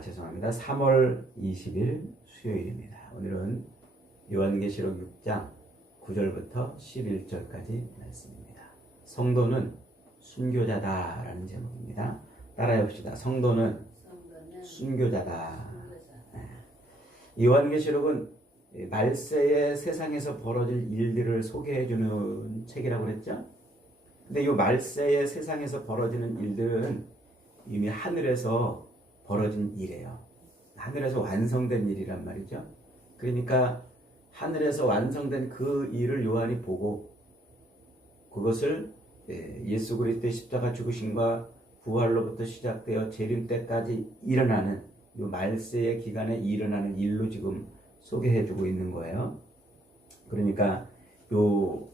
죄송합니다. 3월 20일 수요일입니다. 오늘은 요한계시록 6장 9절부터 11절까지 말씀입니다. 성도는 순교자다라는 제목입니다. 따라해 봅시다. 성도는 순교자다. 요한계시록은 말세의 세상에서 벌어질 일들을 소개해 주는 책이라고 그랬죠? 근데 이 말세의 세상에서 벌어지는 일들은 이미 하늘에서 벌어진 일이에요. 하늘에서 완성된 일이란 말이죠. 그러니까 하늘에서 완성된 그 일을 요한이 보고 그것을 예수 그리스도의 십자가 죽으심과 부활로부터 시작되어 재림 때까지 일어나는 이 말세의 기간에 일어나는 일로 지금 소개해 주고 있는 거예요. 그러니까 요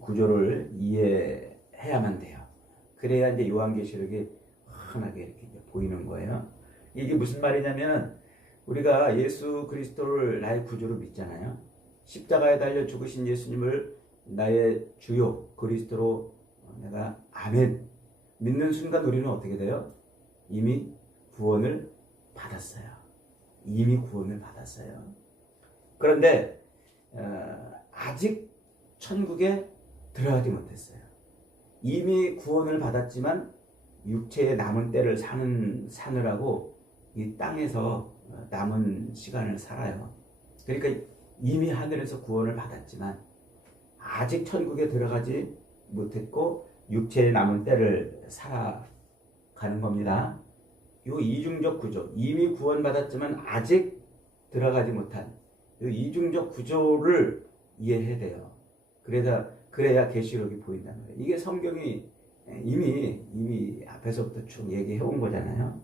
구조를 이해해야만 돼요. 그래야 이제 요한계시록이 환하게 이렇게 보이는 거예요. 이게 무슨 말이냐면 우리가 예수 그리스도를 나의 구주로 믿잖아요. 십자가에 달려 죽으신 예수님을 나의 주요 그리스도로 내가 아멘 믿는 순간 우리는 어떻게 돼요? 이미 구원을 받았어요. 이미 구원을 받았어요. 그런데 아직 천국에 들어가지 못했어요. 이미 구원을 받았지만 육체의 남은 때를 사느라고 이 땅에서 남은 시간을 살아요. 그러니까 이미 하늘에서 구원을 받았지만 아직 천국에 들어가지 못했고 육체의 남은 때를 살아가는 겁니다. 이 이중적 구조, 이미 구원받았지만 아직 들어가지 못한 이 이중적 구조를 이해해야 돼요. 그래야 계시록이 보인다는 거예요. 이게 성경이 이미 앞에서부터 쭉 얘기해 온 거잖아요.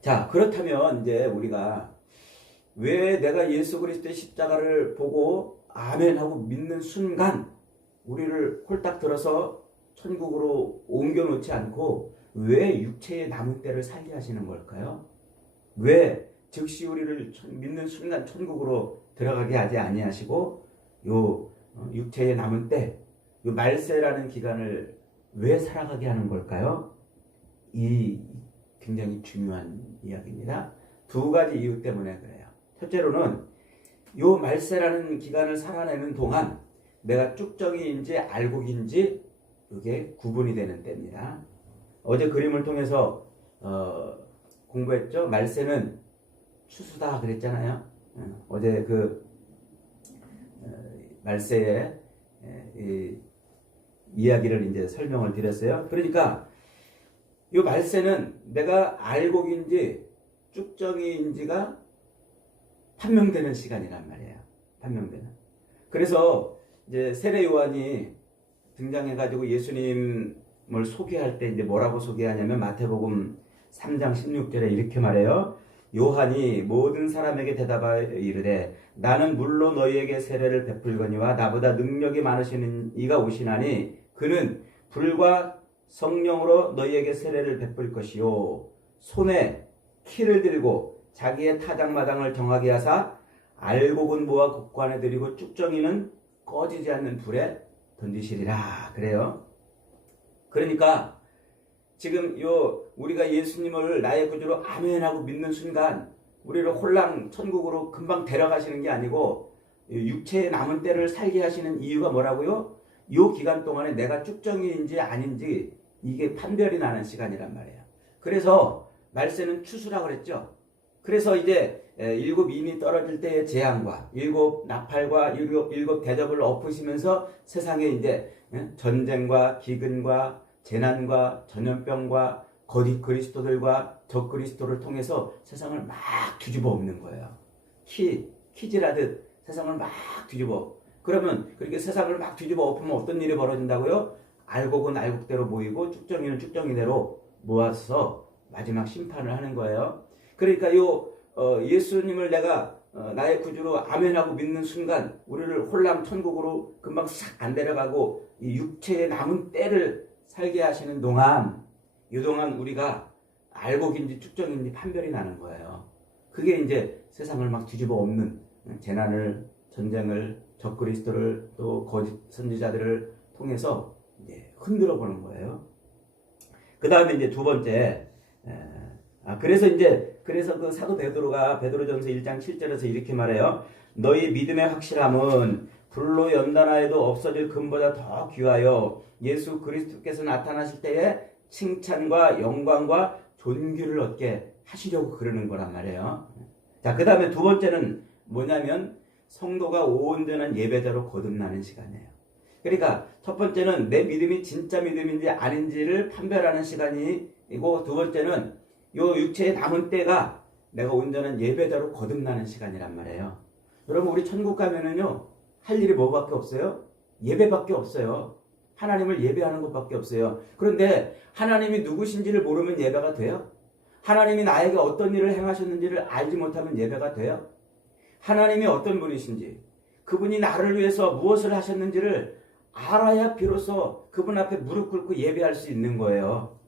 자, 그렇다면 이제 우리가 왜 내가 예수 그리스도의 십자가를 보고 아멘 하고 믿는 순간 우리를 홀딱 들어서 천국으로 옮겨 놓지 않고 왜 육체의 남은 때를 살게 하시는 걸까요? 왜 즉시 우리를 믿는 순간 천국으로 들어가게 하지 아니하시고 육체의 남은 때, 요 말세라는 기간을 왜 살아가게 하는 걸까요? 이 굉장히 중요한 이야기입니다. 두 가지 이유 때문에 그래요. 첫째로는 요 말세라는 기간을 살아내는 동안 내가 쭉정이인지 알곡인지 이게 구분이 되는 때입니다. 어제 그림을 통해서 공부했죠. 말세는 추수다 그랬잖아요. 어제 그 말세의 이야기를 이제 설명을 드렸어요. 그러니까 이 말세는 내가 알곡인지 쭉정이인지가 판명되는 시간이란 말이에요. 판명되는. 그래서 이제 세례 요한이 등장해가지고 예수님을 소개할 때 이제 뭐라고 소개하냐면 마태복음 3장 16절에 이렇게 말해요. 요한이 모든 사람에게 대답하여 이르되 나는 물로 너희에게 세례를 베풀거니와 나보다 능력이 많으시는 이가 오시나니 그는 불과 성령으로 너희에게 세례를 베풀 것이요 손에 키를 들고 자기의 타작마당을 정하게 하사 알곡은 모아 곡관에 들이고 쭉정이는 꺼지지 않는 불에 던지시리라 그래요. 그러니까 지금 우리가 예수님을 나의 구주로 아멘하고 믿는 순간 우리를 홀랑 천국으로 금방 데려가시는 게 아니고 육체의 남은 때를 살게 하시는 이유가 뭐라고요? 이 기간 동안에 내가 쭉정이인지 아닌지 이게 판별이 나는 시간이란 말이에요. 그래서 말세는 추수라고 그랬죠. 그래서 이제 일곱 인이 떨어질 때의 재앙과 일곱 나팔과 일곱 대접을 엎으시면서 세상에 이제 전쟁과 기근과 재난과 전염병과 거짓 그리스도들과 적 그리스도를 통해서 세상을 막 뒤집어 엎는 거예요. 키질하듯 세상을 막 뒤집어. 그러면 그렇게 세상을 막 뒤집어 엎으면 어떤 일이 벌어진다고요? 알곡은 알곡대로 모이고 쭉정이는 쭉정이대로 모아서 마지막 심판을 하는 거예요. 그러니까 예수님을 내가 나의 구주로 아멘하고 믿는 순간 우리를 홀랑 천국으로 금방 싹 안 데려가고 이 육체의 남은 때를 살게 하시는 동안 이동안 우리가 알곡인지 쭉정인지 판별이 나는 거예요. 그게 이제 세상을 막 뒤집어 엎는 재난을, 전쟁을, 적그리스도를 또 거짓 선지자들을 통해서 이제 흔들어 보는 거예요. 그 다음에 이제 두 번째, 그래서 그 사도 베드로가 베드로전서 1장 7절에서 이렇게 말해요. 너희 믿음의 확실함은 불로 연단하여도 없어질 금보다 더 귀하여 예수 그리스도께서 나타나실 때에 칭찬과 영광과 존귀를 얻게 하시려고 그러는 거란 말이에요. 자, 그 다음에 두 번째는 뭐냐면 성도가 온전한 예배자로 거듭나는 시간이에요. 그러니까 첫 번째는 내 믿음이 진짜 믿음인지 아닌지를 판별하는 시간이고, 두 번째는 요 육체의 남은 때가 내가 온전한 예배자로 거듭나는 시간이란 말이에요. 여러분, 우리 천국 가면은요, 할 일이 뭐밖에 없어요? 예배밖에 없어요. 하나님을 예배하는 것밖에 없어요. 그런데 하나님이 누구신지를 모르면 예배가 돼요? 하나님이 나에게 어떤 일을 행하셨는지를 알지 못하면 예배가 돼요? 하나님이 어떤 분이신지, 그분이 나를 위해서 무엇을 하셨는지를 알아야 비로소 그분 앞에 무릎 꿇고 예배할 수 있는 거예요.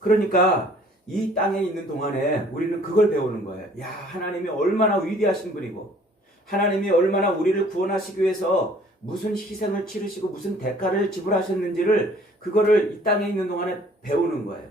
그러니까 이 땅에 있는 동안에 우리는 그걸 배우는 거예요. 야, 하나님이 얼마나 위대하신 분이고, 하나님이 얼마나 우리를 구원하시기 위해서 무슨 희생을 치르시고 무슨 대가를 지불하셨는지를, 그거를 이 땅에 있는 동안에 배우는 거예요.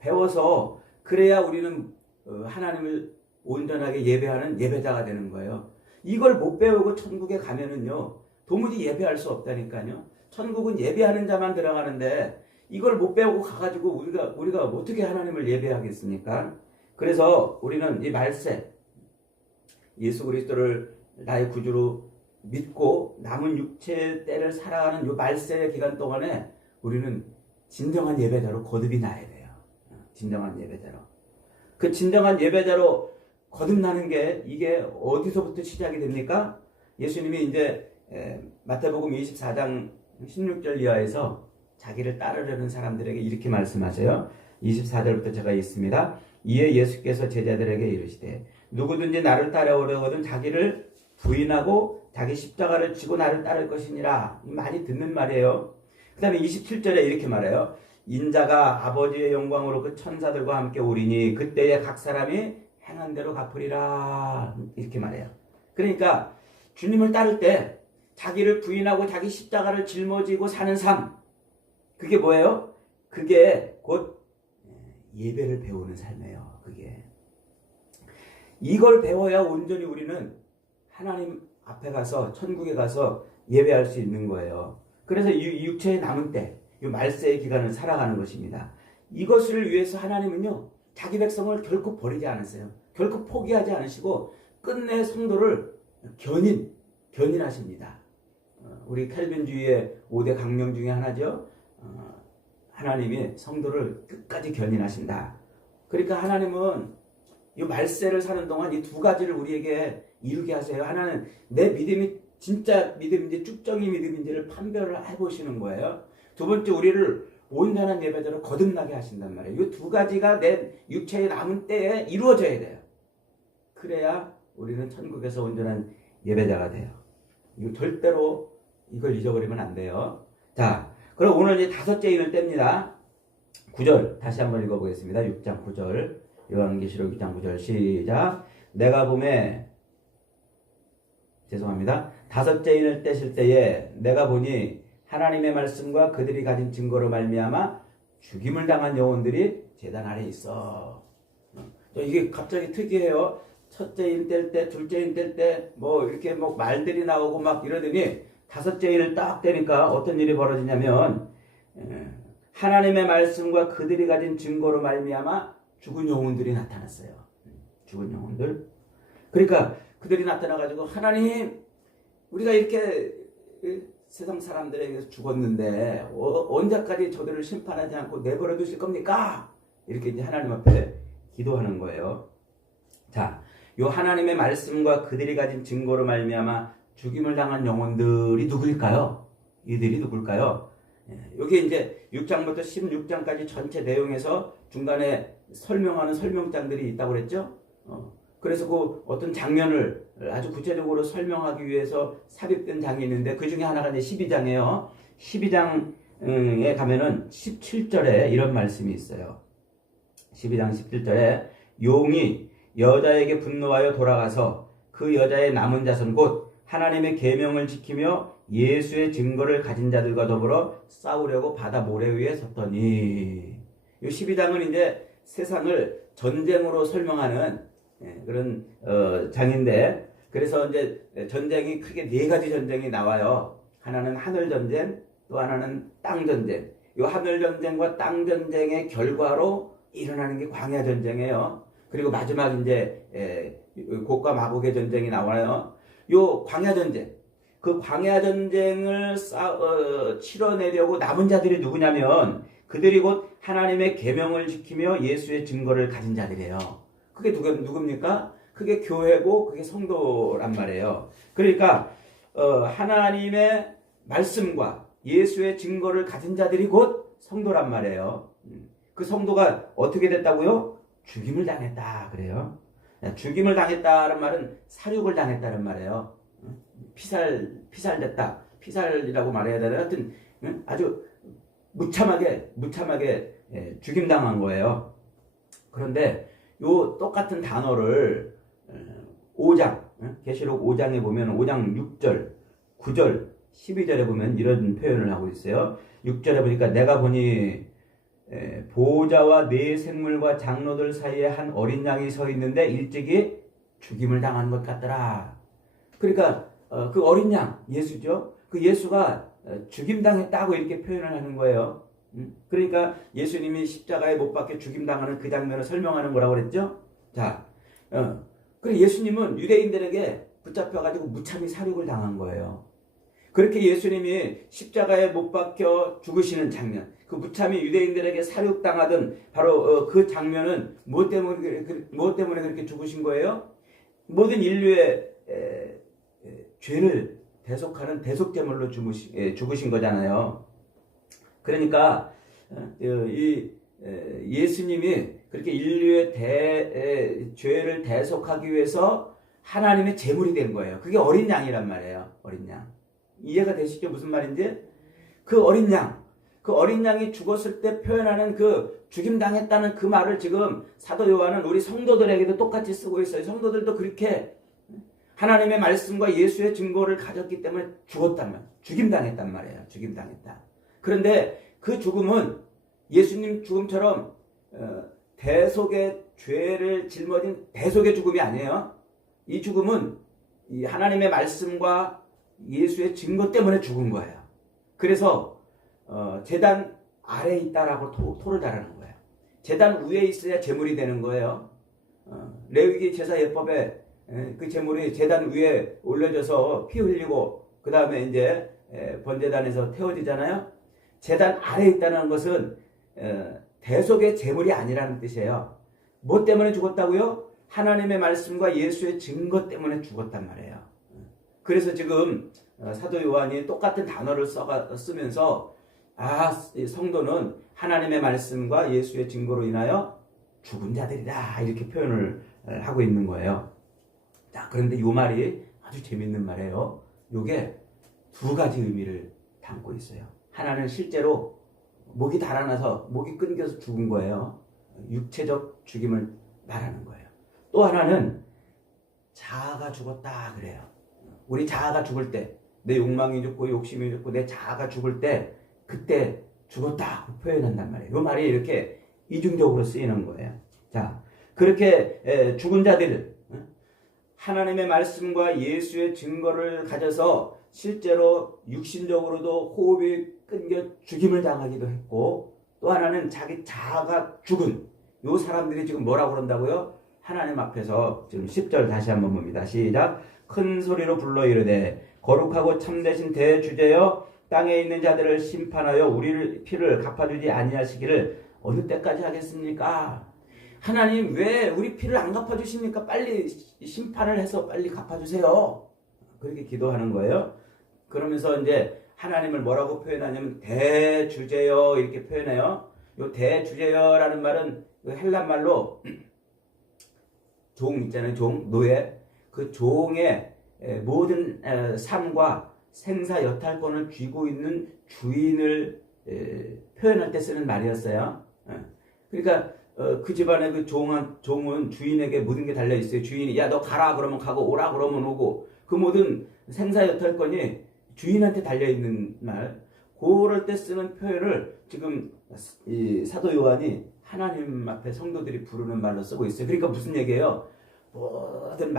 배워서 그래야 우리는 하나님을 온전하게 예배하는 예배자가 되는 거예요. 이걸 못 배우고 천국에 가면은요, 도무지 예배할 수 없다니까요. 천국은 예배하는 자만 들어가는데 이걸 못 배우고 가가지고 우리가 어떻게 하나님을 예배하겠습니까? 그래서 우리는 이 말세, 예수 그리스도를 나의 구주로 믿고 남은 육체의 때를 살아가는 이 말세의 기간 동안에 우리는 진정한 예배자로 거듭이 나야 돼요. 진정한 예배자로. 그 진정한 예배자로 거듭나는 게 이게 어디서부터 시작이 됩니까? 예수님이 이제 마태복음 24장 16절 이하에서 자기를 따르려는 사람들에게 이렇게 말씀하세요. 24절부터 제가 읽습니다. 이에 예수께서 제자들에게 이르시되 누구든지 나를 따라오려거든 자기를 부인하고 자기 십자가를 지고 나를 따를 것이니라. 많이 듣는 말이에요. 그 다음에 27절에 이렇게 말해요. 인자가 아버지의 영광으로 그 천사들과 함께 오리니 그때에 각 사람이 행한 대로 갚으리라. 이렇게 말해요. 그러니까 주님을 따를 때 자기를 부인하고 자기 십자가를 짊어지고 사는 삶, 그게 뭐예요? 그게 곧 예배를 배우는 삶이에요. 그게 이걸 배워야 온전히 우리는 하나님 앞에 가서 천국에 가서 예배할 수 있는 거예요. 그래서 이 육체의 남은 때, 이 말세의 기간을 살아가는 것입니다. 이것을 위해서 하나님은요, 자기 백성을 결코 버리지 않았어요. 결코 포기하지 않으시고 끝내 성도를 견인하십니다. 우리 켈빈주의의 5대 강령 중에 하나죠. 하나님이 성도를 끝까지 견인하신다. 그러니까 하나님은 이 말세를 사는 동안 이 두 가지를 우리에게 이루게 하세요. 하나는 내 믿음이 진짜 믿음인지 쭉정이 믿음인지를 판별을 해보시는 거예요. 두 번째, 우리를 온전한 예배자로 거듭나게 하신단 말이에요. 이 두 가지가 내 육체의 남은 때에 이루어져야 돼요. 그래야 우리는 천국에서 온전한 예배자가 돼요. 이거 절대로 이걸 잊어버리면 안 돼요. 자, 그럼 오늘 이제 다섯째 인을 뗍니다. 9절 다시 한번 읽어보겠습니다. 6장 9절 요한계시록 6장 9절 시작. 내가 봄에 다섯째 인을 떼실 때에 내가 보니 하나님의 말씀과 그들이 가진 증거로 말미암아 죽임을 당한 영혼들이 제단 아래 있어. 이게 갑자기 특이해요. 첫째 인 뗄 때, 둘째 인 뗄 때, 이렇게 말들이 나오고 막 이러더니 다섯째 인을 딱 떼니까 어떤 일이 벌어지냐면, 하나님의 말씀과 그들이 가진 증거로 말미암아 죽은 영혼들이 나타났어요. 죽은 영혼들. 그러니까 그들이 나타나가지고, 하나님, 우리가 이렇게 세상 사람들에게 죽었는데 언제까지 저들을 심판하지 않고 내버려 두실 겁니까? 이렇게 이제 하나님 앞에 기도하는 거예요. 자, 요 하나님의 말씀과 그들이 가진 증거로 말미암아 죽임을 당한 영혼들이 누구일까요? 이들이 누굴까요? 여기 이제 6장부터 16장까지 전체 내용에서 중간에 설명하는 설명장들이 있다고 그랬죠? 그래서 그 어떤 장면을 아주 구체적으로 설명하기 위해서 삽입된 장이 있는데 그 중에 하나가 이제 12장이에요. 12장에 가면은 17절에 이런 말씀이 있어요. 12장 17절에 용이 여자에게 분노하여 돌아가서 그 여자의 남은 자손 곧 하나님의 계명을 지키며 예수의 증거를 가진 자들과 더불어 싸우려고 바다 모래 위에 섰더니, 이 12장은 이제 세상을 전쟁으로 설명하는 그런 장인데, 그래서 이제 전쟁이 크게 네 가지 전쟁이 나와요. 하나는 하늘 전쟁, 또 하나는 땅 전쟁. 이 하늘 전쟁과 땅 전쟁의 결과로 일어나는 게 광야 전쟁이에요. 그리고 마지막 이제 곡과 마곡의 전쟁이 나와요. 요 광야 전쟁, 그 광야 전쟁을 치러내려고 남은 자들이 누구냐면 그들이 곧 하나님의 계명을 지키며 예수의 증거를 가진 자들이에요. 그게 누굽니까? 그게 교회고 그게 성도란 말이에요. 그러니까 하나님의 말씀과 예수의 증거를 가진 자들이 곧 성도란 말이에요. 그 성도가 어떻게 됐다고요? 죽임을 당했다 그래요. 죽임을 당했다는 말은 사륙을 당했다는 말이에요. 피살됐다. 피살이라고 말해야 되나? 하여튼 아주 무참하게 죽임당한 거예요. 그런데 요 똑같은 단어를 5장 계시록 5장에 보면 5장 6절, 9절, 12절에 보면 이런 표현을 하고 있어요. 6절에 보니까 내가 보니 보호자와 네 생물과 장로들 사이에 한 어린 양이 서 있는데 일찍이 죽임을 당한 것 같더라. 그러니까 그 어린 양 예수죠. 그 예수가 죽임당했다고 이렇게 표현을 하는 거예요. 그러니까 예수님이 십자가에 못 박혀 죽임당하는 그 장면을 설명하는 거라고 그랬죠. 자, 그래 예수님은 유대인들에게 붙잡혀가지고 무참히 사륙을 당한 거예요. 그렇게 예수님이 십자가에 못 박혀 죽으시는 장면, 그 무참히 유대인들에게 사륙당하던 바로 그 장면은 무엇 때문에 그렇게 죽으신 거예요? 모든 인류의 죄를 대속하는 대속제물로 죽으신 거잖아요. 그러니까 예수님이 그렇게 인류의 죄를 대속하기 위해서 하나님의 제물이 된 거예요. 그게 어린 양이란 말이에요. 어린 양. 이해가 되시죠? 무슨 말인지? 그 어린 양이 죽었을 때 표현하는 그 죽임당했다는 그 말을 지금 사도 요한은 우리 성도들에게도 똑같이 쓰고 있어요. 성도들도 그렇게 하나님의 말씀과 예수의 증거를 가졌기 때문에 죽임당했단 말이에요. 죽임당했다. 그런데 그 죽음은 예수님 죽음처럼 대속의 죄를 짊어진 대속의 죽음이 아니에요. 이 죽음은 이 하나님의 말씀과 예수의 증거 때문에 죽은 거예요. 그래서 제단 아래에 있다라고 토를 달하는 거예요. 제단 위에 있어야 제물이 되는 거예요. 레위기 제사 예법에 그 제물이 제단 위에 올려져서 피 흘리고 그 다음에 이제 번제단에서 태워지잖아요. 제단 아래에 있다는 것은 대속의 제물이 아니라는 뜻이에요. 뭐 때문에 죽었다고요? 하나님의 말씀과 예수의 증거 때문에 죽었단 말이에요. 그래서 지금 사도 요한이 똑같은 단어를 쓰면서 성도는 하나님의 말씀과 예수의 증거로 인하여 죽은 자들이다 이렇게 표현을 하고 있는 거예요. 자, 그런데 이 말이 아주 재밌는 말이에요. 이게 두 가지 의미를 담고 있어요. 하나는 실제로 목이 달아나서 목이 끊겨서 죽은 거예요. 육체적 죽임을 말하는 거예요. 또 하나는 자아가 죽었다 그래요. 우리 자아가 죽을 때, 내 욕망이 죽고 욕심이 죽고 내 자아가 죽을 때 그때 죽었다 표현한단 말이에요. 이 말이 이렇게 이중적으로 쓰이는 거예요. 자, 그렇게 죽은 자들 하나님의 말씀과 예수의 증거를 가져서 실제로 육신적으로도 호흡이 끊겨 죽임을 당하기도 했고, 또 하나는 자기 자아가 죽은 이 사람들이 지금 뭐라고 그런다고요? 하나님 앞에서 지금 10절 다시 한번 봅니다. 시작. 큰 소리로 불러 이르되 거룩하고 참되신 대주제여 땅에 있는 자들을 심판하여 우리를 피를 갚아주지 아니하시기를 어느 때까지 하겠습니까? 하나님 왜 우리 피를 안 갚아주십니까? 빨리 심판을 해서 빨리 갚아주세요. 그렇게 기도하는 거예요. 그러면서 이제 하나님을 뭐라고 표현하냐면 대주제여 이렇게 표현해요. 이 대주제여라는 말은 헬란 말로 종 있잖아요. 종, 노예. 그 종의 모든 삶과 생사 여탈권을 쥐고 있는 주인을 표현할 때 쓰는 말이었어요. 그러니까 그 집안의 그 종은 주인에게 모든 게 달려 있어요. 주인이 야 너 가라 그러면 가고 오라 그러면 오고 그 모든 생사 여탈권이 주인한테 달려 있는 말. 그럴 때 쓰는 표현을 지금 이 사도 요한이 하나님 앞에 성도들이 부르는 말로 쓰고 있어요. 그러니까 무슨 얘기예요? 모든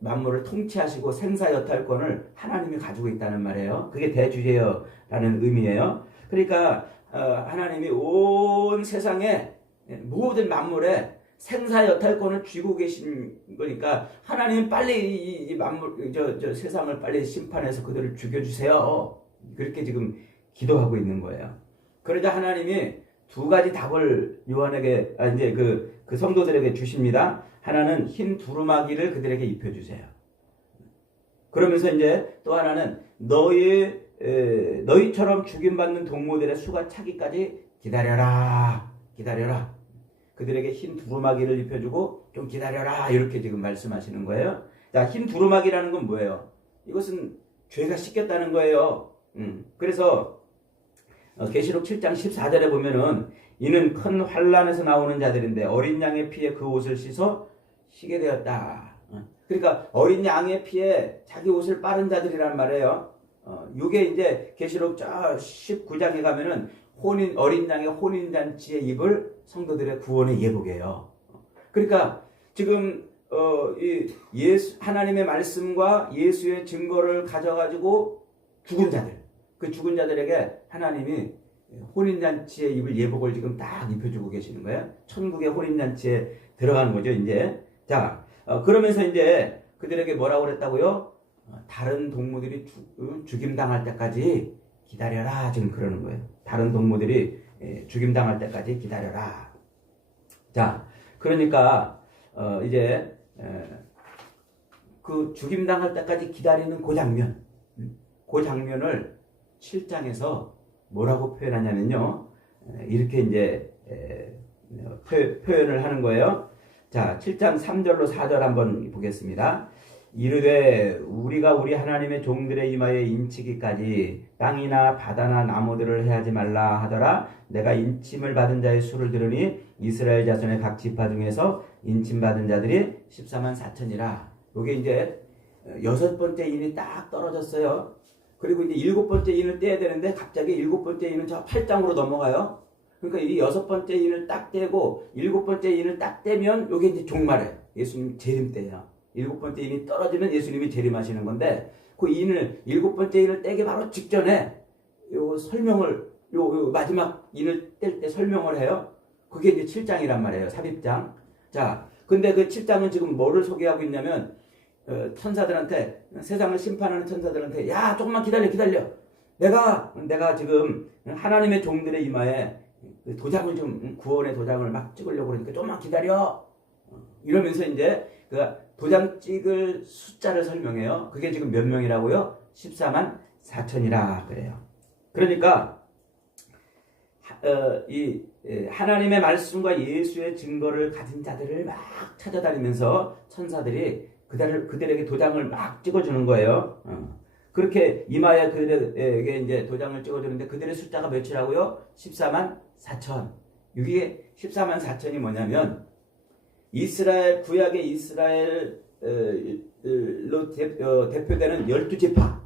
만물을 통치하시고 생사여탈권을 하나님이 가지고 있다는 말이에요. 그게 대주제어라는 의미예요. 그러니까 하나님이 온 세상에 모든 만물에 생사여탈권을 쥐고 계신 거니까 하나님 빨리 이 만물 저 세상을 빨리 심판해서 그들을 죽여주세요. 그렇게 지금 기도하고 있는 거예요. 그러자 하나님이 두 가지 답을 요한에게 이제 그 성도들에게 주십니다. 하나는 흰 두루마기를 그들에게 입혀주세요. 그러면서 이제 또 하나는 너희처럼 죽임받는 동무들의 수가 차기까지 기다려라. 그들에게 흰 두루마기를 입혀주고 좀 기다려라. 이렇게 지금 말씀하시는 거예요. 자, 흰 두루마기라는 건 뭐예요? 이것은 죄가 씻겼다는 거예요. 그래서 계시록 7장 14절에 보면은 이는 큰 환란에서 나오는 자들인데 어린 양의 피에 그 옷을 씻어 쉬게 되었다. 그러니까 어린 양의 피에 자기 옷을 빠른 자들이란 말이에요. 이게 이제 계시록 19장에 가면은 어린 양의 혼인잔치에 입을 성도들의 구원의 예복이에요. 그러니까 지금 하나님의 말씀과 예수의 증거를 가져가지고 죽은 자들, 그 죽은 자들에게 하나님이 혼인잔치에 입을 예복을 지금 딱 입혀주고 계시는 거예요. 천국의 혼인잔치에 들어가는 거죠, 이제. 자, 그러면서 이제 그들에게 뭐라고 그랬다고요? 다른 동무들이 죽임당할 때까지 기다려라. 지금 그러는 거예요. 다른 동무들이 죽임당할 때까지 기다려라. 자, 그러니까 이제 그 죽임당할 때까지 기다리는 그 장면을 7장에서 뭐라고 표현하냐면요. 이렇게 이제 표현을 하는 거예요. 자, 7장 3절로 4절 한번 보겠습니다. 이르되 우리가 우리 하나님의 종들의 이마에 인치기까지 땅이나 바다나 나무들을 해하지 말라 하더라. 내가 인침을 받은 자의 수를 들으니 이스라엘 자손의 각 지파 중에서 인침받은 자들이 14만 4천이라. 요게 이제 6번째 인이 딱 떨어졌어요. 그리고 이제 7번째 인을 떼야 되는데 갑자기 7번째 인은 저 8장으로 넘어가요. 그러니까 이 6번째 인을 딱 떼고 7번째 인을 딱 떼면 요게 이제 종말에 예수님 재림 때예요. 7번째 인이 떨어지면 예수님이 재림하시는 건데 그 인을 7번째 인을 떼기 바로 직전에 요 설명을 요 마지막 인을 뗄 때 설명을 해요. 그게 이제 7장이란 말이에요. 삽입장. 자, 근데 그 7장은 지금 뭐를 소개하고 있냐면 천사들한테, 세상을 심판하는 천사들한테, 야 조금만 기다려. 내가 지금 하나님의 종들의 이마에 도장을 좀, 구원의 도장을 막 찍으려고 그러니까 조금만 기다려. 이러면서 이제 그 도장 찍을 숫자를 설명해요. 그게 지금 몇 명이라고요? 14만 4천이라 그래요. 그러니까 이 하나님의 말씀과 예수의 증거를 가진 자들을 막 찾아다니면서 천사들이 그들에게 도장을 막 찍어주는 거예요. 그렇게 이마에 그들에게 이제 도장을 찍어주는데 그들의 숫자가 몇이라고요? 14만 4천. 이게 14만 4천이 뭐냐면 이스라엘, 구약의 이스라엘로 대표되는 12지파,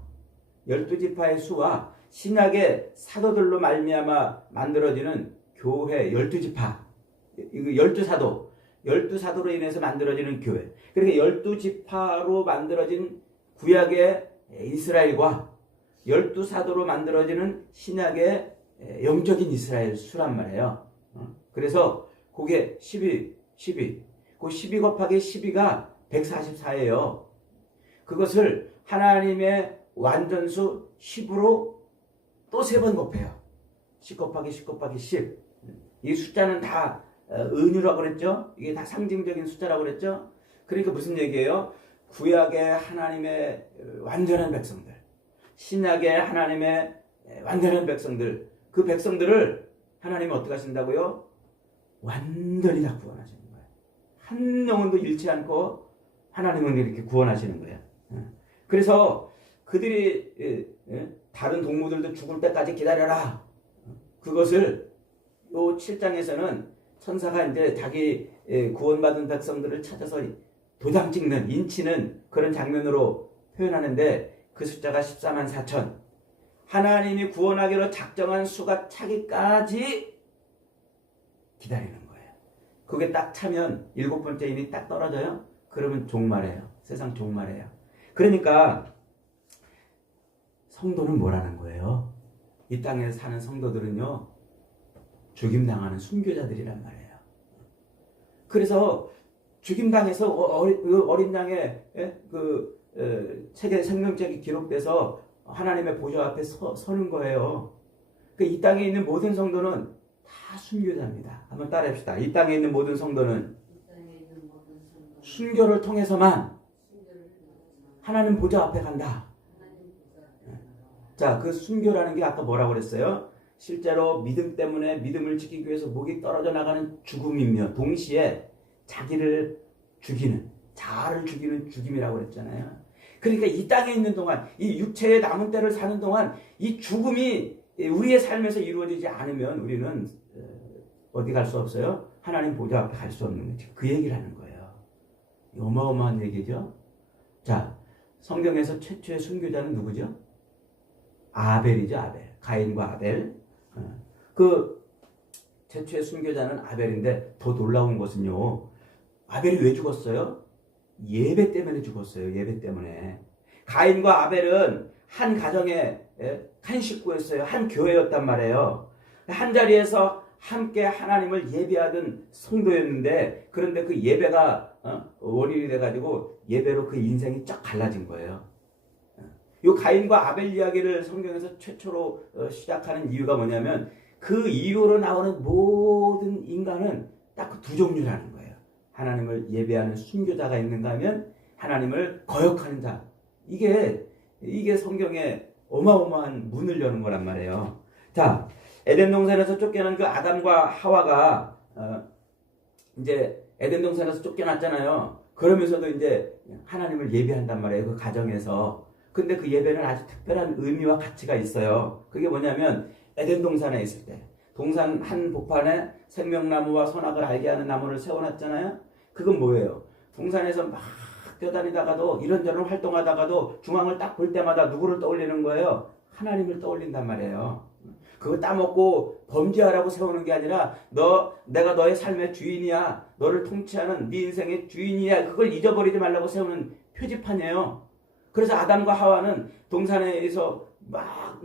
12지파의 수와 신약의 사도들로 말미암아 만들어지는 교회 12지파, 이거 12사도, 12사도로 인해서 만들어지는 교회. 그러니까 12지파로 만들어진 구약의 이스라엘과 12사도로 만들어지는 신약의 영적인 이스라엘 수란 말이에요. 그래서 그게 12. 그 12 곱하기 12가 144예요. 그것을 하나님의 완전수 10으로 또 3번 곱해요. 10 곱하기 10 곱하기 10. 이 숫자는 다 은유라고 그랬죠? 이게 다 상징적인 숫자라고 그랬죠? 그러니까 무슨 얘기예요? 구약의 하나님의 완전한 백성들, 신약의 하나님의 완전한 백성들, 그 백성들을 하나님이 어떻게 하신다고요? 완전히 다 구원하시는 거예요. 한 영혼도 잃지 않고 하나님은 이렇게 구원하시는 거예요. 그래서 그들이 다른 동무들도 죽을 때까지 기다려라. 그것을 요 7장에서는 천사가 이제 자기 구원받은 백성들을 찾아서 도장 찍는, 인치는 그런 장면으로 표현하는데 그 숫자가 14만 4천. 하나님이 구원하기로 작정한 수가 차기까지 기다리는 거예요. 그게 딱 차면 7번째 인이 딱 떨어져요. 그러면 종말이에요. 세상 종말이에요. 그러니까 성도는 뭐라는 거예요? 이 땅에 사는 성도들은요, 죽임당하는 순교자들이란 말이에요. 그래서 죽임당해서 어린 양의 책에 생명책이 기록돼서 하나님의 보좌 앞에 서는 거예요. 이 땅에 있는 모든 성도는 다 순교자입니다. 한번 따라합시다. 이 땅에 있는 모든 성도는 순교를 통해서만 하나님 보좌 앞에 간다. 자, 그 순교라는 게 아까 뭐라고 그랬어요? 실제로 믿음 때문에 믿음을 지키기 위해서 목이 떨어져 나가는 죽음이며 동시에 자기를 죽이는, 자아를 죽이는 죽임이라고 그랬잖아요. 그러니까 이 땅에 있는 동안, 이 육체의 남은 때를 사는 동안 이 죽음이 우리의 삶에서 이루어지지 않으면 우리는 어디 갈 수 없어요? 하나님 보좌 앞에 갈 수 없는 거지. 그 얘기를 하는 거예요. 어마어마한 얘기죠. 자, 성경에서 최초의 순교자는 누구죠? 아벨이죠. 아벨. 가인과 아벨. 그 최초의 순교자는 아벨인데 더 놀라운 것은요, 아벨이 왜 죽었어요? 예배 때문에 죽었어요. 예배 때문에. 가인과 아벨은 한 가정의 한 식구였어요. 한 교회였단 말이에요. 한 자리에서 함께 하나님을 예배하던 성도였는데, 그런데 그 예배가 원인이 돼가지고 예배로 그 인생이 쫙 갈라진 거예요. 이 가인과 아벨 이야기를 성경에서 최초로 시작하는 이유가 뭐냐면, 그 이후로 나오는 모든 인간은 딱 그 두 종류라는 거예요. 하나님을 예배하는 순교자가 있는가 하면 하나님을 거역하는 자. 이게 성경에 어마어마한 문을 여는 거란 말이에요. 자, 에덴 동산에서 쫓겨난 그 아담과 하와가 이제 에덴 동산에서 쫓겨났잖아요. 그러면서도 이제 하나님을 예배한단 말이에요. 그 가정에서. 근데 그 예배는 아주 특별한 의미와 가치가 있어요. 그게 뭐냐면 에덴 동산에 있을 때 동산 한 복판에 생명나무와 선악을 알게 하는 나무를 세워놨잖아요. 그건 뭐예요? 동산에서 막 뛰어다니다가도 이런저런 활동하다가도 중앙을 딱 볼 때마다 누구를 떠올리는 거예요? 하나님을 떠올린단 말이에요. 그거 따먹고 범죄하라고 세우는 게 아니라 내가 너의 삶의 주인이야. 너를 통치하는 네 인생의 주인이야. 그걸 잊어버리지 말라고 세우는 표지판이에요. 그래서 아담과 하와는 동산에서 막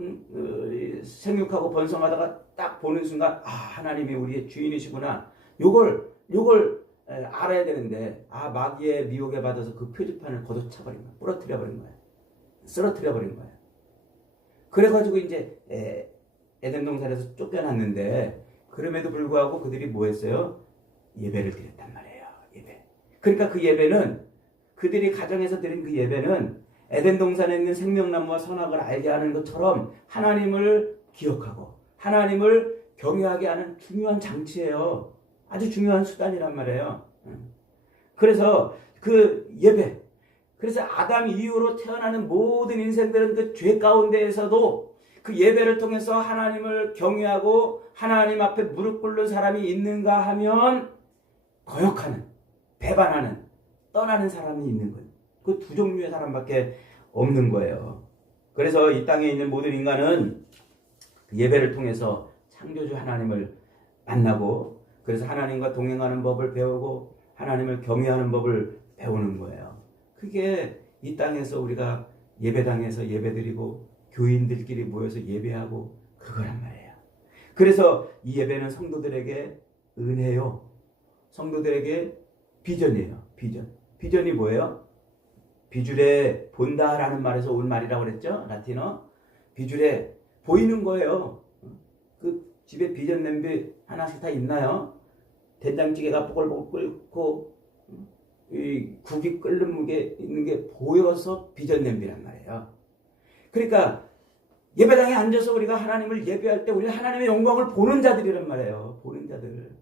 생육하고 번성하다가 딱 보는 순간, 하나님이 우리의 주인이시구나. 요걸 알아야 되는데, 마귀의 미혹에 받아서 그 표지판을 걷어차버린 거야. 부러뜨려버린 거야. 쓰러뜨려버린 거야. 그래가지고 이제 에덴 동산에서 쫓겨났는데, 그럼에도 불구하고 그들이 뭐 했어요? 예배를 드렸단 말이에요. 예배. 그러니까 그 예배는, 그들이 가정에서 드린 그 예배는 에덴 동산에 있는 생명나무와 선악을 알게 하는 것처럼 하나님을 기억하고 하나님을 경외하게 하는 중요한 장치예요. 아주 중요한 수단이란 말이에요. 그래서 그 예배, 그래서 아담 이후로 태어나는 모든 인생들은 그 죄 가운데에서도 그 예배를 통해서 하나님을 경외하고 하나님 앞에 무릎 꿇는 사람이 있는가 하면 거역하는, 배반하는, 떠나는 사람이 있는 거예요. 그 두 종류의 사람밖에 없는 거예요. 그래서 이 땅에 있는 모든 인간은 예배를 통해서 창조주 하나님을 만나고, 그래서 하나님과 동행하는 법을 배우고 하나님을 경외하는 법을 배우는 거예요. 그게 이 땅에서 우리가 예배당에서 예배드리고 교인들끼리 모여서 예배하고 그거란 말이에요. 그래서 이 예배는 성도들에게 은혜요. 성도들에게 비전이에요. 비전이 뭐예요? 비주레 본다라는 말에서 온 말이라고 그랬죠? 라틴어. 비주레 보이는 거예요. 그 집에 비전 냄비 하나씩 다 있나요? 된장찌개가 뽀글뽀글 끓고 이 국이 끓는 무게 있는 게 보여서 비전 냄비란 말이에요. 그러니까 예배당에 앉아서 우리가 하나님을 예배할 때 우리는 하나님의 영광을 보는 자들이란 말이에요. 보는 자들.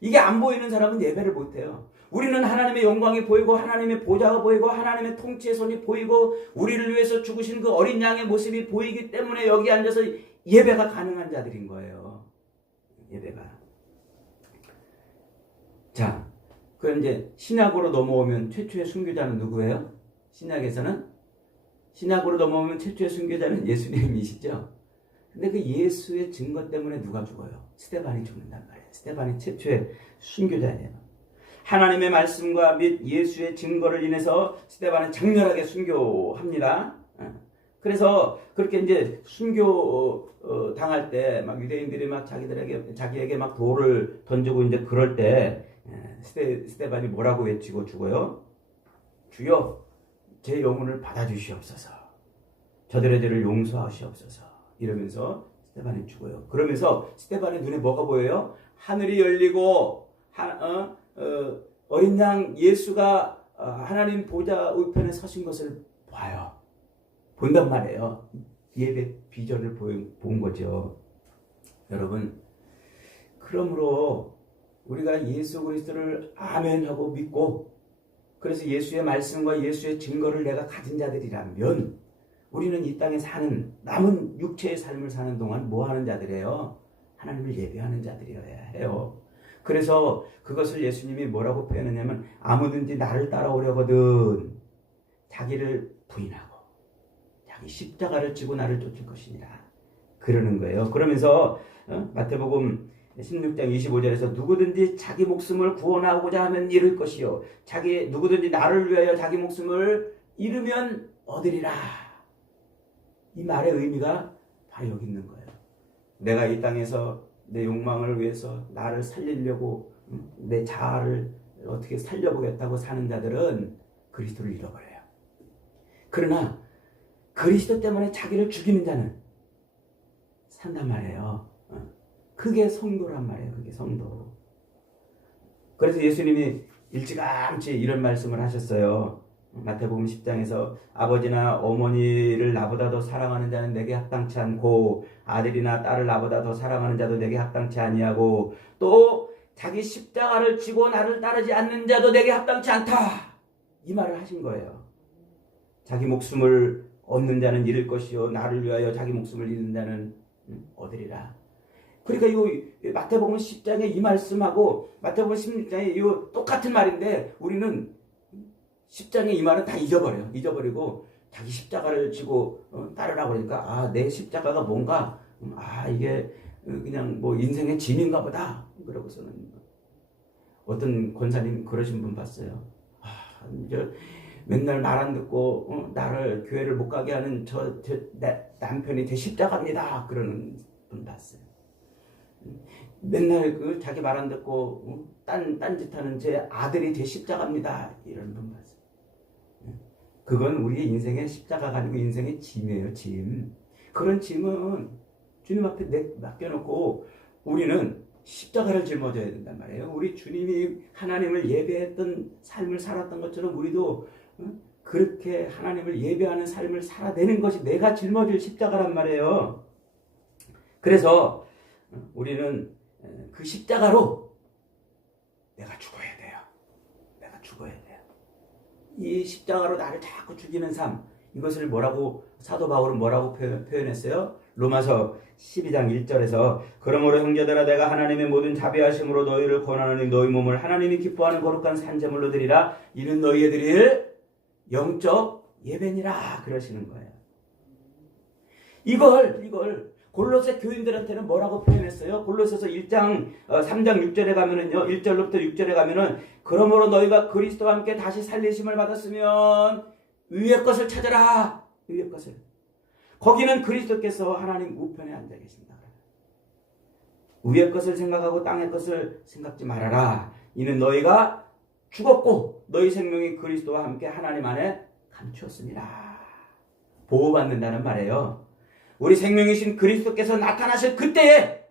이게 안 보이는 사람은 예배를 못해요. 우리는 하나님의 영광이 보이고 하나님의 보좌가 보이고 하나님의 통치의 손이 보이고 우리를 위해서 죽으신 그 어린 양의 모습이 보이기 때문에 여기 앉아서 예배가 가능한 자들인 거예요. 예배가. 자, 그럼 이제 신약으로 넘어오면 최초의 순교자는 누구예요? 신약으로 넘어오면 최초의 순교자는 예수님이시죠. 근데 그 예수의 증거 때문에 누가 죽어요? 스데반이 죽는단 말이에요. 스데반이 최초의 순교자예요. 하나님의 말씀과 및 예수의 증거를 인해서 스데반은 장렬하게 순교합니다. 그래서 그렇게 이제 순교 당할 때 막 유대인들이 막 자기에게 막 돌을 던지고 이제 그럴 때 스데반이 뭐라고 외치고 죽어요? 주여 제 영혼을 받아주시옵소서. 저들의 죄를 용서하시옵소서. 이러면서 스데반이 죽어요. 그러면서 스데반의 눈에 뭐가 보여요? 하늘이 열리고 어린 양 예수가 하나님 보좌 우편에 서신 것을 봐요. 본단 말이에요. 예배 비전을 본 거죠. 여러분, 그러므로 우리가 예수 그리스도를 아멘하고 믿고 그래서 예수의 말씀과 예수의 증거를 내가 가진 자들이라면 우리는 이 땅에 사는 남은 육체의 삶을 사는 동안 뭐 하는 자들이에요? 하나님을 예배하는 자들이어야 해요. 그래서 그것을 예수님이 뭐라고 표현했냐면 아무든지 나를 따라오려거든 자기를 부인하고 자기 십자가를 지고 나를 쫓을 것이니라 그러는 거예요. 그러면서 마태복음 16장 25절에서 누구든지 자기 목숨을 구원하고자 하면 잃을 것이요 누구든지 나를 위하여 자기 목숨을 잃으면 얻으리라. 이 말의 의미가 바로 여기 있는 거예요. 내가 이 땅에서 내 욕망을 위해서 나를 살리려고 내 자아를 어떻게 살려보겠다고 사는 자들은 그리스도를 잃어버려요. 그러나 그리스도 때문에 자기를 죽이는 자는 산단 말이에요. 그게 성도란 말이에요. 그게 성도. 그래서 예수님이 일찌감치 이런 말씀을 하셨어요. 마태복음 10장에서 아버지나 어머니를 나보다 더 사랑하는 자는 내게 합당치 않고 아들이나 딸을 나보다 더 사랑하는 자도 내게 합당치 아니하고 또 자기 십자가를 지고 나를 따르지 않는 자도 내게 합당치 않다. 이 말을 하신 거예요. 자기 목숨을 얻는 자는 잃을 것이요 나를 위하여 자기 목숨을 잃는 자는 얻으리라. 그러니까 이 마태복음 10장의 이 말씀하고 마태복음 16장의 이 똑같은 말인데 우리는 10장의 이 말은 다 잊어버리고 자기 십자가를 지고 따르라고 그러니까 내 십자가가 뭔가 이게 그냥 뭐 인생의 짐인가 보다. 그러고서는 어떤 권사님 그러신 분 봤어요. 이제 맨날 말 안 듣고 나를 교회를 못 가게 하는 내 남편이 제 십자가입니다. 그러는 분 봤어요. 맨날 자기 말 안 듣고 딴짓하는 제 아들이 제 십자가입니다. 이런 분 봤어요. 그건 우리의 인생의 십자가가 아니고 인생의 짐이에요. 짐. 그런 짐은 주님 앞에 맡겨놓고 우리는 십자가를 짊어져야 된단 말이에요. 우리 주님이 하나님을 예배했던 삶을 살았던 것처럼 우리도 그렇게 하나님을 예배하는 삶을 살아내는 것이 내가 짊어질 십자가란 말이에요. 그래서 우리는 그 십자가로 내가 죽어야 돼요. 내가 죽어야 돼요. 이 십자가로 나를 자꾸 죽이는 삶, 이것을 사도 바울은 뭐라고 표현했어요? 로마서 12장 1절에서 그러므로 형제들아 내가 하나님의 모든 자비하심으로 너희를 권하노니 너희 몸을 하나님이 기뻐하는 거룩한 산제물로 드리라. 이는 너희의 드릴 영적 예배니라 그러시는 거예요. 이걸 골로새 교인들한테는 뭐라고 표현했어요? 골로새서 1장 3장 6절에 가면은요. 1절부터 6절에 가면은 그러므로 너희가 그리스도와 함께 다시 살리심을 받았으면 위의 것을 찾아라. 위의 것을. 거기는 그리스도께서 하나님 우편에 앉아 계신다. 위의 것을 생각하고 땅의 것을 생각지 말아라. 이는 너희가 죽었고 너희 생명이 그리스도와 함께 하나님 안에 감추었습니다. 보호받는다는 말이에요. 우리 생명이신 그리스도께서 나타나실 그때에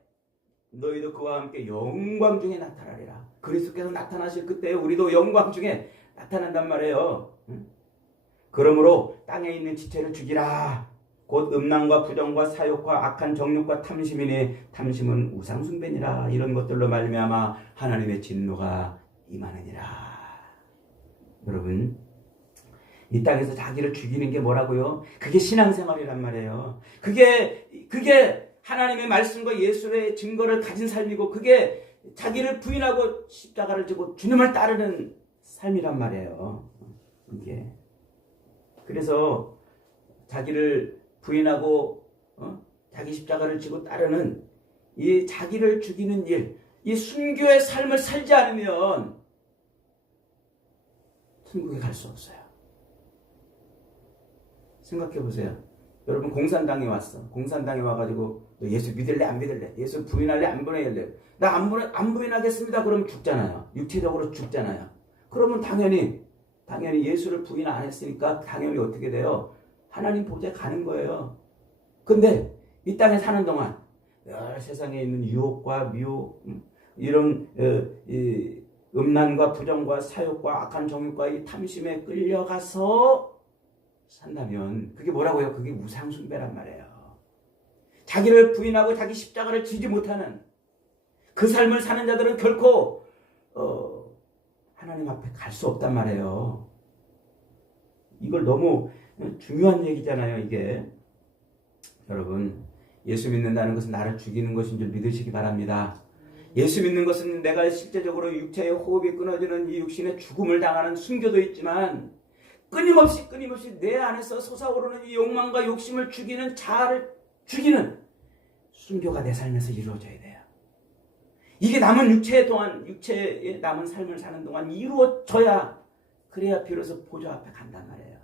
너희도 그와 함께 영광 중에 나타나리라. 그리스도께서 나타나실 그때에 우리도 영광 중에 나타난단 말이에요. 그러므로 땅에 있는 지체를 죽이라. 곧 음란과 부정과 사욕과 악한 정욕과 탐심이니 탐심은 우상숭배니라. 이런 것들로 말미암아 하나님의 진노가 임하느니라. 여러분, 이 땅에서 자기를 죽이는 게 뭐라고요? 그게 신앙생활이란 말이에요. 그게 하나님의 말씀과 예수의 증거를 가진 삶이고 그게 자기를 부인하고 십자가를 지고 주님을 따르는 삶이란 말이에요. 이게. 그래서 자기를 부인하고 자기 십자가를 지고 따르는 이 자기를 죽이는 일, 이 순교의 삶을 살지 않으면 천국에 갈 수 없어요. 생각해 보세요. 여러분 공산당에 왔어. 공산당에 와가지고 너 예수 믿을래 안 믿을래? 예수 부인할래 안 부인할래? 나 안 부인하겠습니다. 그러면 죽잖아요. 육체적으로 죽잖아요. 그러면 당연히 예수를 부인 안 했으니까 당연히 어떻게 돼요? 하나님 보좌에 가는 거예요. 근데 이 땅에 사는 동안 세상에 있는 유혹과 미혹, 이런 이 음란과 부정과 사욕과 악한 정욕과 이 탐심에 끌려가서 산다면 그게 뭐라고요? 그게 우상숭배란 말이에요. 자기를 부인하고 자기 십자가를 지지 못하는 그 삶을 사는 자들은 결코 하나님 앞에 갈 수 없단 말이에요. 이걸 너무 중요한 얘기잖아요, 이게. 여러분, 예수 믿는다는 것은 나를 죽이는 것인 줄 믿으시기 바랍니다. 예수 믿는 것은 내가 실제적으로 육체의 호흡이 끊어지는 이 육신의 죽음을 당하는 순교도 있지만 끊임없이 내 안에서 솟아오르는 이 욕망과 욕심을 죽이는 자아를 죽이는 순교가 내 삶에서 이루어져야 돼요. 이게 남은 육체의 남은 삶을 사는 동안 이루어져야, 그래야 비로소 보좌 앞에 간단 말이에요.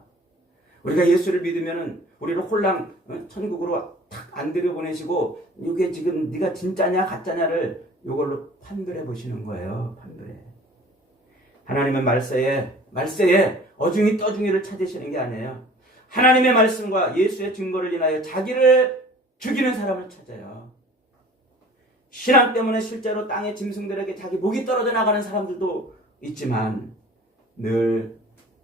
우리가 예수를 믿으면은 우리를 홀랑 천국으로 탁 안 들여보내시고 이게 지금 네가 진짜냐 가짜냐를 이걸로 판별해 보시는 거예요. 판별해. 하나님은 말세에 어중이 떠중이를 찾으시는 게 아니에요. 하나님의 말씀과 예수의 증거를 인하여 자기를 죽이는 사람을 찾아요. 신앙 때문에 실제로 땅의 짐승들에게 자기 목이 떨어져 나가는 사람들도 있지만 늘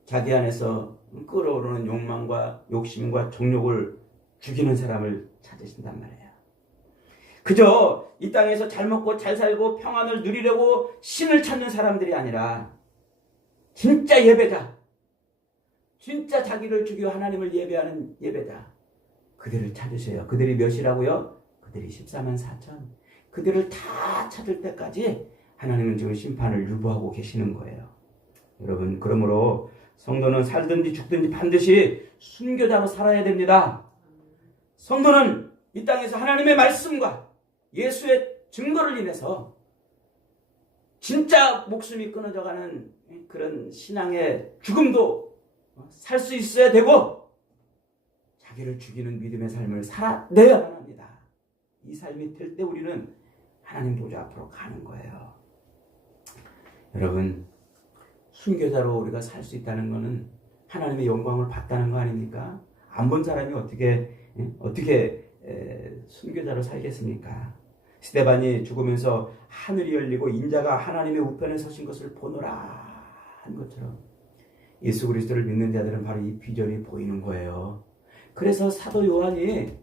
자기 안에서 끓어오르는 욕망과 욕심과 정욕을 죽이는 사람을 찾으신단 말이에요. 그저 이 땅에서 잘 먹고 잘 살고 평안을 누리려고 신을 찾는 사람들이 아니라 진짜 예배자, 진짜 자기를 죽여 하나님을 예배하는 예배자, 그들을 찾으세요. 그들이 몇이라고요? 그들이 14만 4천. 그들을 다 찾을 때까지 하나님은 지금 심판을 유보하고 계시는 거예요. 여러분, 그러므로 성도는 살든지 죽든지 반드시 순교자로 살아야 됩니다. 성도는 이 땅에서 하나님의 말씀과 예수의 증거를 인해서 진짜 목숨이 끊어져가는 그런 신앙의 죽음도 살 수 있어야 되고 자기를 죽이는 믿음의 삶을 살아내야만 합니다. 이 삶이 될 때 우리는 하나님 보좌 앞으로 가는 거예요. 여러분, 순교자로 우리가 살 수 있다는 것은 하나님의 영광을 봤다는 거 아닙니까? 안 본 사람이 어떻게 순교자로 살겠습니까? 스데반이 죽으면서 하늘이 열리고 인자가 하나님의 우편에 서신 것을 보노라 한 것처럼 예수 그리스도를 믿는 자들은 바로 이 비전이 보이는 거예요. 그래서 사도 요한이,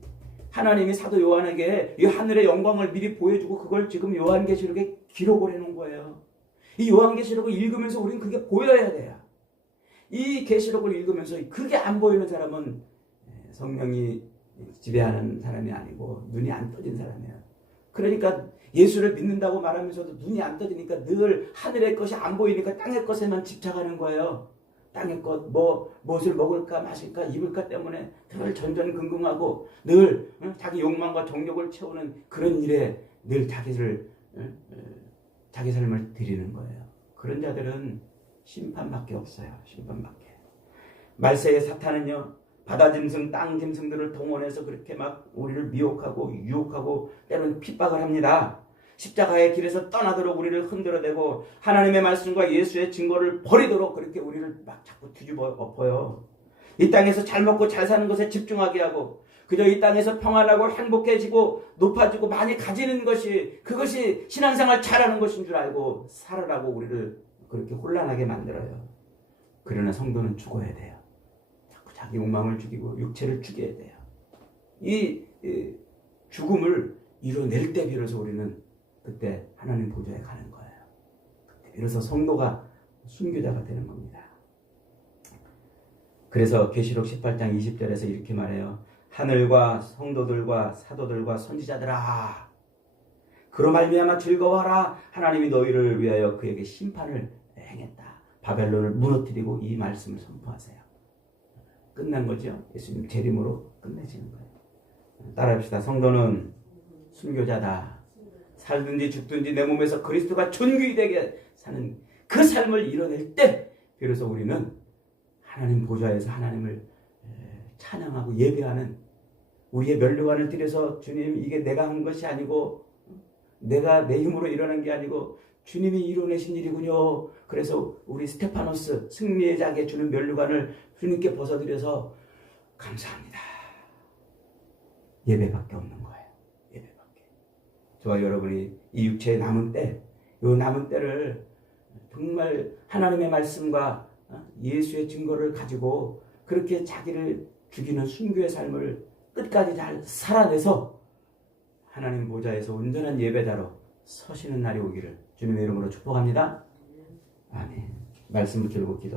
하나님이 사도 요한에게 이 하늘의 영광을 미리 보여주고 그걸 지금 요한계시록에 기록을 해놓은 거예요. 이 요한계시록을 읽으면서 우리는 그게 보여야 돼요. 이 계시록을 읽으면서 그게 안 보이는 사람은 성령이 지배하는 사람이 아니고 눈이 안 떠진 사람이에요. 그러니까 예수를 믿는다고 말하면서도 눈이 안 떠지니까 늘 하늘의 것이 안 보이니까 땅의 것에만 집착하는 거예요. 땅의 것, 무엇을 먹을까 마실까 입을까 때문에 늘 전전긍긍하고 늘 자기 욕망과 정욕을 채우는 그런 일에 늘 자기 삶을 드리는 거예요. 그런 자들은 심판밖에 없어요. 심판밖에. 말세의 사탄은요, 바다 짐승, 땅 짐승들을 동원해서 그렇게 막 우리를 미혹하고 유혹하고 때로는 핍박을 합니다. 십자가의 길에서 떠나도록 우리를 흔들어대고 하나님의 말씀과 예수의 증거를 버리도록 그렇게 우리를 막 자꾸 뒤집어 엎어요. 이 땅에서 잘 먹고 잘 사는 것에 집중하게 하고 그저 이 땅에서 평안하고 행복해지고 높아지고 많이 가지는 것이, 그것이 신앙생활 잘하는 것인 줄 알고 살으라고 우리를 그렇게 혼란하게 만들어요. 그러나 성도는 죽어야 돼요. 자꾸 자기 욕망을 죽이고 육체를 죽여야 돼요. 이 죽음을 이뤄낼 때 비로소 우리는 그때 하나님 보좌에 가는 거예요. 그때 비로소 성도가 순교자가 되는 겁니다. 그래서 계시록 18장 20절에서 이렇게 말해요. 하늘과 성도들과 사도들과 선지자들아, 그로 말미암아 즐거워하라. 하나님이 너희를 위하여 그에게 심판을 행했다. 바벨론을 무너뜨리고 이 말씀을 선포하세요. 끝난 거죠. 예수님 재림으로 끝내시는 거예요. 따라합시다. 성도는 순교자다. 살든지 죽든지 내 몸에서 그리스도가 존귀 되게 사는 그 삶을 이뤄낼 때 비로소 우리는 하나님 보좌에서 하나님을 찬양하고 예배하는, 우리의 면류관을 들여서 주님 이게 내가 한 것이 아니고 내가 내 힘으로 일어난 게 아니고 주님이 이뤄내신 일이군요. 그래서 우리 스테파노스 승리의 자에게 주는 면류관을 주님께 벗어드려서 감사합니다. 예배밖에 없는 거예요. 예배밖에. 저와 여러분이 이 육체의 남은 때, 이 남은 때를 정말 하나님의 말씀과 예수의 증거를 가지고 그렇게 자기를 죽이는 순교의 삶을 끝까지 잘 살아내서 하나님 보좌에서 온전한 예배자로 서시는 날이 오기를 주님의 이름으로 축복합니다. 아멘. 말씀 붙들고 기도.